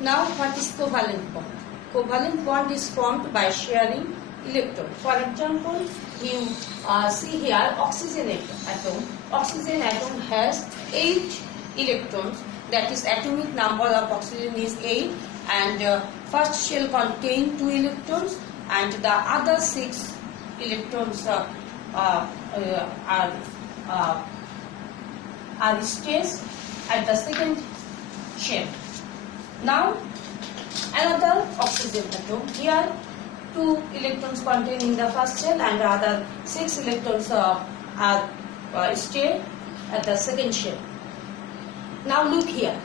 Now, what is covalent bond? Covalent bond is formed by sharing electron. For example, you see here oxygen atom. Oxygen atom has 8 electrons. That is, atomic number of oxygen is 8, and first shell contain 2 electrons, and the other 6 electrons are staged at the second shell. Now, another oxygen atom. Here 2 electrons contained in the first shell, and the other 6 electrons are stayed at the second shell. Now look here.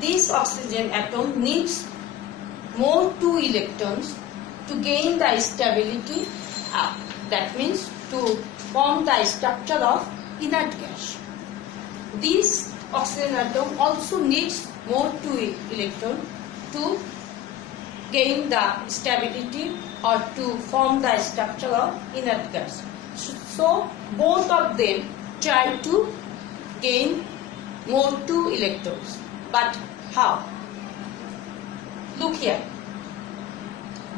This oxygen atom needs more 2 electrons to gain the stability. That means to form the structure of inert gas. This oxygen atom also needs more 2 electrons to gain the stability or to form the structure of inert gas. So both of them try to gain more 2 electrons. But how? Look here.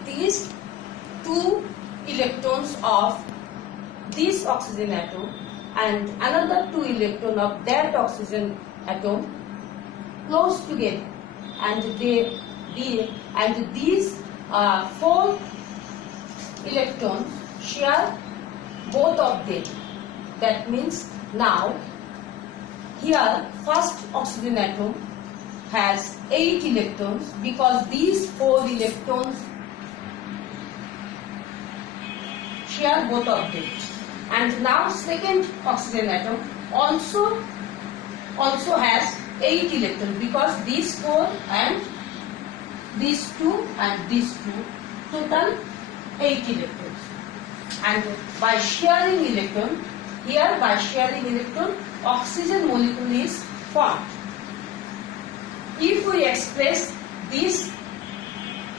These 2 electrons of this oxygen atom and another 2 electrons of that oxygen atom close together, and these 4 electrons share both of them. That means now here first oxygen atom has 8 electrons because these 4 electrons share both of them. And now second oxygen atom also has 8 electrons because these 4 and these 2 and these 2 total 8 electrons. And by sharing electron, oxygen molecule is formed. If we express this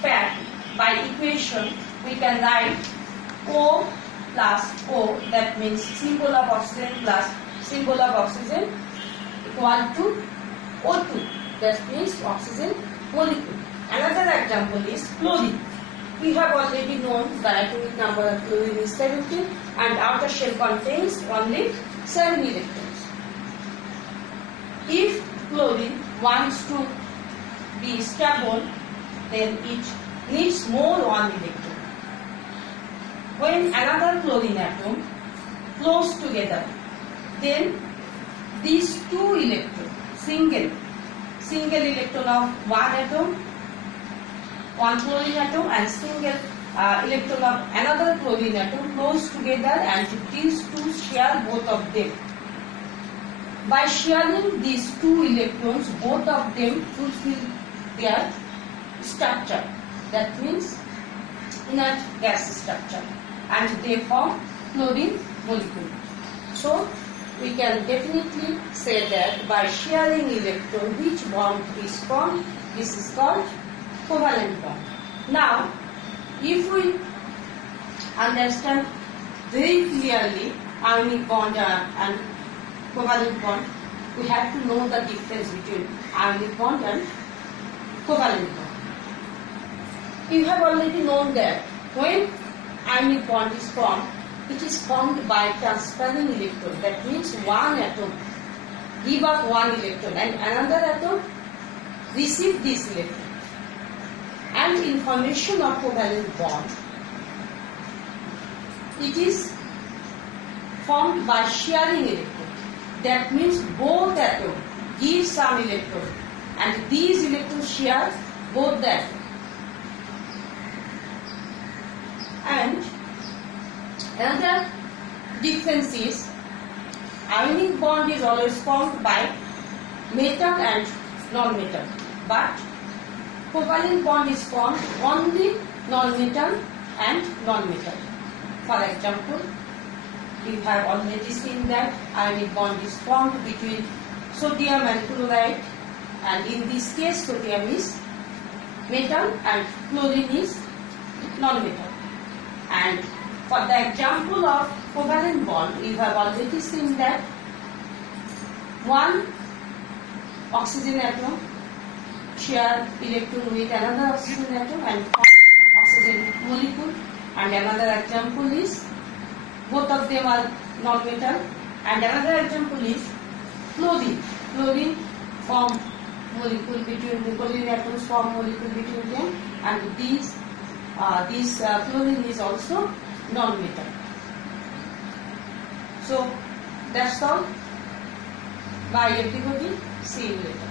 fact by equation, we can write O plus O, that means symbol of oxygen plus symbol of oxygen equal to O2, that means oxygen molecule. Another example is chlorine. We have already known the atomic number of chlorine is 17 and outer shell contains only 7 electrons. If chlorine wants to be stable, then it needs more 1 electron. When another chlorine atom close together, then these 2 electrons, single electron of one atom, one chlorine atom, and single electron of another chlorine atom close together, and these 2 share both of them. By sharing these 2 electrons, both of them fulfill their structure. That means inert gas structure, and they form chlorine molecule. So we can definitely say that by sharing electron, which bond is formed, this is called covalent bond. Now, if we understand very clearly ionic bond and covalent bond, we have to know the difference between ionic bond and covalent bond. You have already known that when ionic bond is formed, it is formed by transferring electron. That means one atom give up 1 electron and another atom receive this electron. And in formation of covalent bond, it is formed by sharing electron. That means both atoms give some electron and these electrons share both the atoms. And another difference is ionic bond is always formed by metal and non-metal, but covalent bond is formed only non-metal and non-metal. For example, we have already seen that ionic bond is formed between sodium and chloride, and in this case sodium is metal and chlorine is non-metal. And for the example of covalent bond, we have already seen that one oxygen atom share electron with another oxygen atom and form oxygen molecule. And another example is both of them are non-metal. And another example is chlorine. Chlorine form molecule between the chlorine atoms form molecule between them, and this chlorine is also non-metal. So that's all. Bye everybody. See you later.